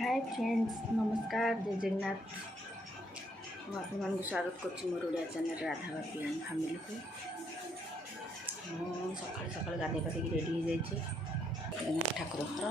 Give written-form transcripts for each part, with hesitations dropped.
Hi friends, नमस्कार, जय जगन्नाथ। मैं स्वागत करोड़िया चैनल राधा फैमिली को। सका सका गाधे पाधे रेडी हो जाइए ठाकुर घर।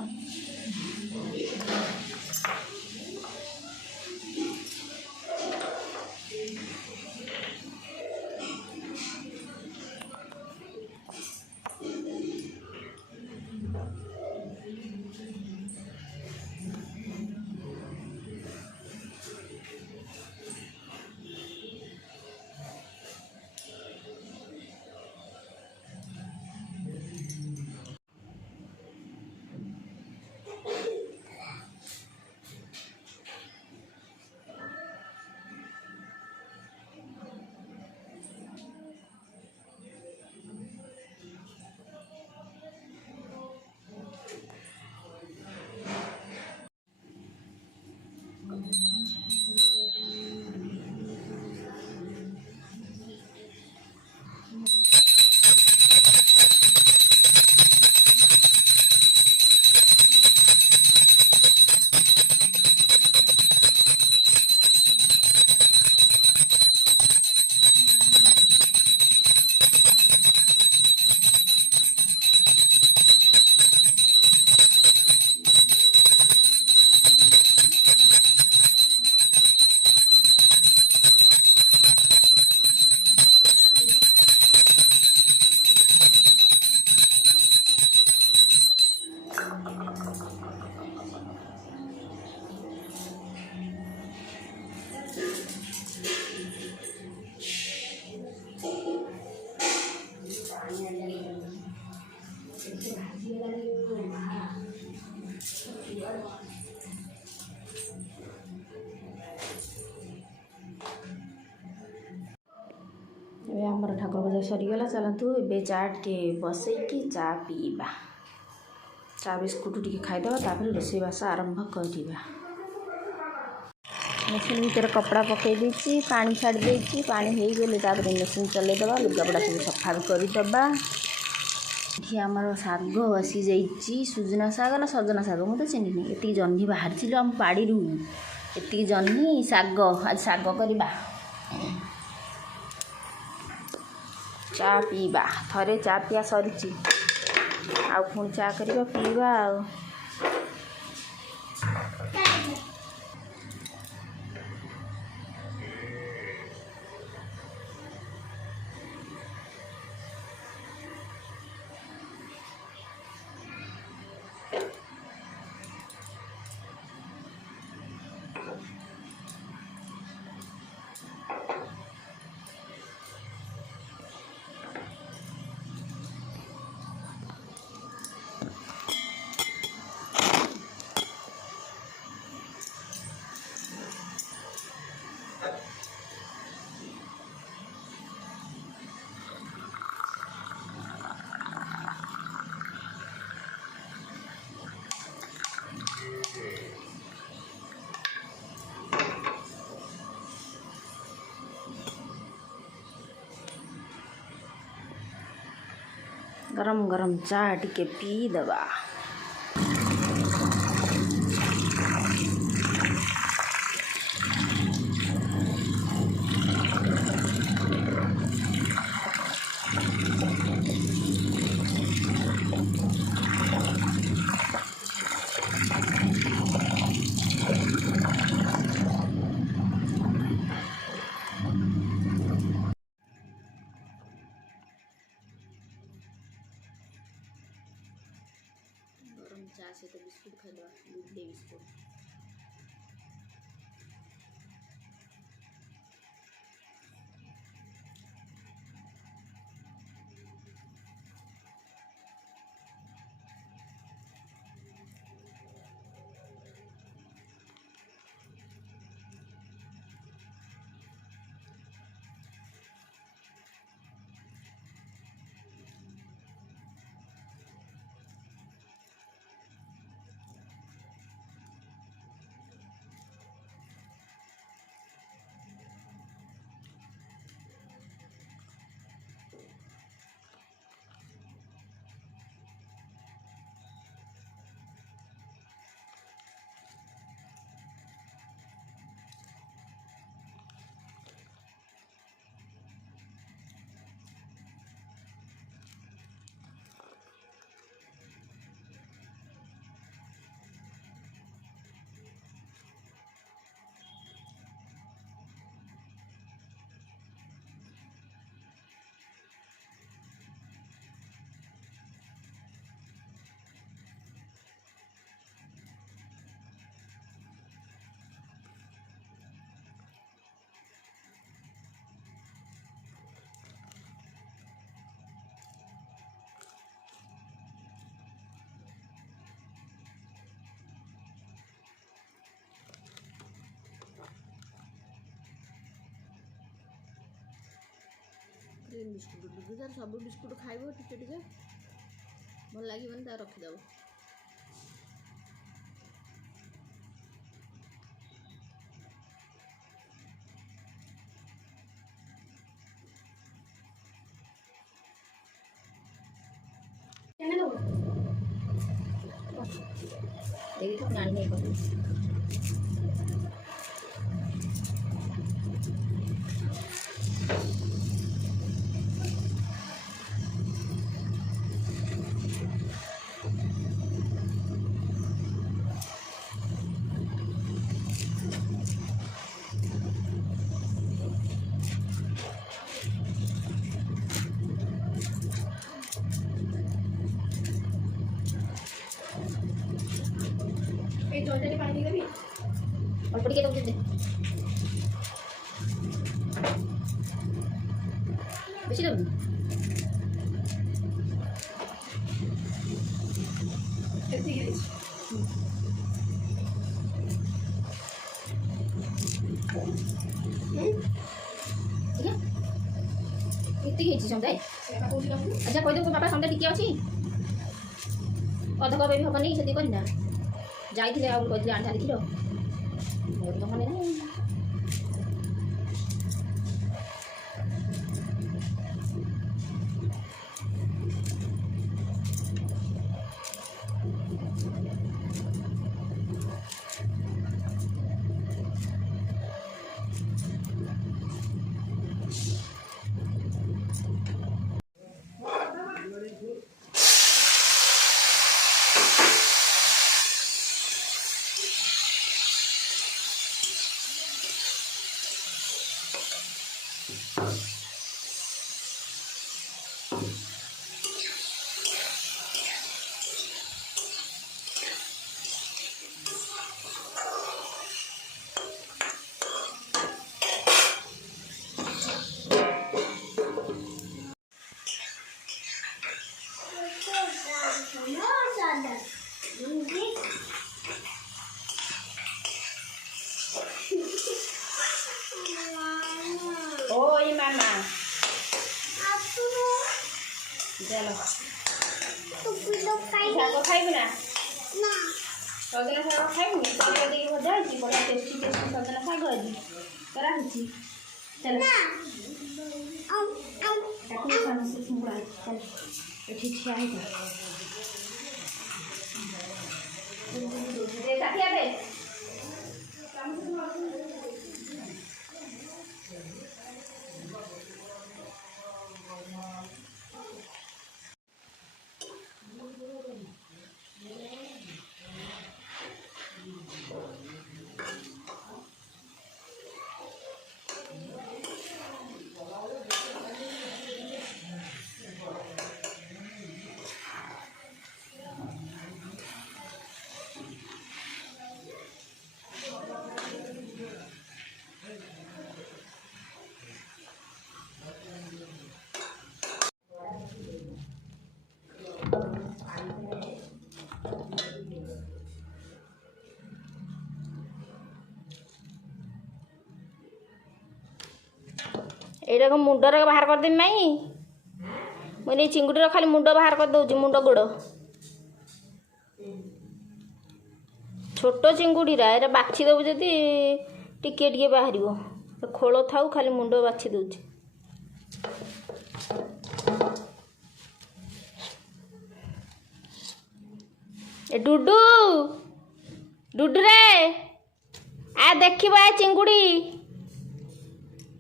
आमर ठाकुर पूजा सरीगला। चलतु ए चा टे बसैकी चा पीवा, चा बिस्कुट टे खाईदे रोषेबास आरंभ करवा। मेसीन भर कपड़ा पकई देती, पानी छाड़ी देती, पानी हो गले मेसीन चलईदे, लुगापड़ा सब सफा करदे। ये आमर शाग बसी जाइए, सुजना शाग ना सजना शाग मुझे चिन्हनी। ये जह्नी बाहरी आम बाड़ी ये जह्नी शाग आज शाग करवा। चा पीवा, थरे चा पिया सरी आ पुणी चा करवा पीवा। गरम गरम चा टिके पीदबा। चा सहित बिस्कुट खाईदे, Good Day biscuit. Cream biscuit ଡୁଡୁ ତାର ସବୁ ବିସ୍କୁଟ୍ ଖାଇବ ଟିକେ ଟିକେ ଭଲ ଲାଗିବନି ତାର ରଖିଦେବ। देखिए नानी नहीं कर और पड़ी के तो दे बेसी दम कितनी गिरी कितनी गिरी समझाए अच्छा कोई तो पापा समझा टिके अछि अध कबे भी हबनी सेती करी ना जाइथिले आ कहथिले 8 किलो मोर तो मने नहीं ओए मामा चलो तो पिलो खाइबू ना सजना शाग खाइबू परिया देई भजा है बड़ा टेस्टी टेस्टी सजना शाग है करा छी चलो ताकू खाना से मुड़ा चल ठीक से आई दे ताकिया दे एटा को मुंडर बाहर कर देमी माई मुझे चिंगुड़ी खाली मुंड बाहर कर दउची मुंड गोड़ छोट चिंगुड़ीरा एरा बाछी दबु जदि टिके टिके बाहर खोल थाउ खाली मुंड बाछी दउची ए डुडू डुडू रे आ देखिबा ए चिंगुड़ी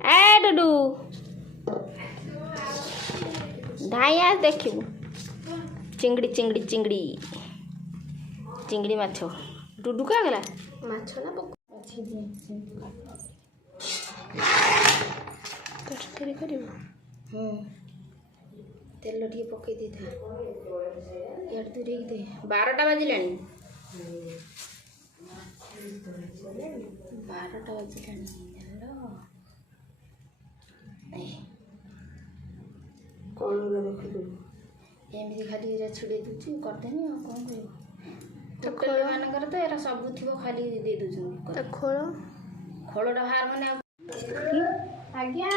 ए डुडू धाइया देखिबू चिंगड़ी चिंगड़ी चिंगड़ी चिंगड़ी माछ डुडू का गला माछ ना अच्छी तरकारी करिबो तेल टिके पकई दे था यार दूरे दे 12टा बाजिलानी 12टा बाजिलानी कौन देखो एमती खाली छुड़े दूची करदेनी आ कौन कर खोल मानकर तो एरा सब थिबो खाली दे दूछु खोल खोलटा बाहर माने आज्ञा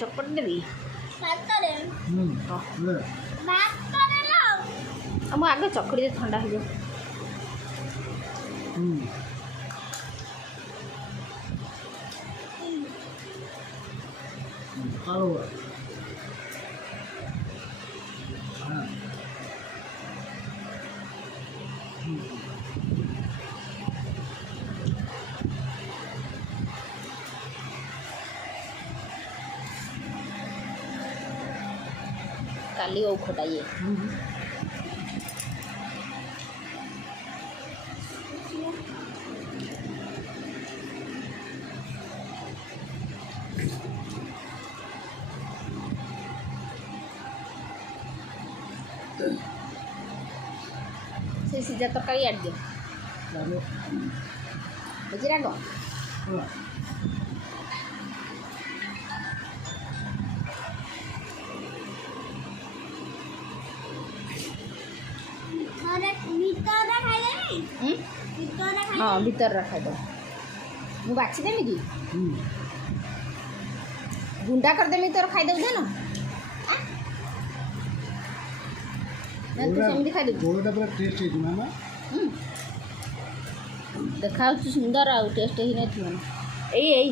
ଚକଟି ଦେବି ମୁଁ ଆଗ ଚକଟି ଦେ ଥଣ୍ଡା ହେଇଯାଉ। काली वो खटाइए से सीधा तरकारी आड़ दियो बुझी राग हाँ भीतर रखा दो मु बाछी देमी कि गुंडा कर देमी तोर खाई देबे ना ना तू सेमती खाई देबे गोलटा पूरा टेस्ट है मामा देखा सुंदर आ टेस्ट ही नहीं थी एई एई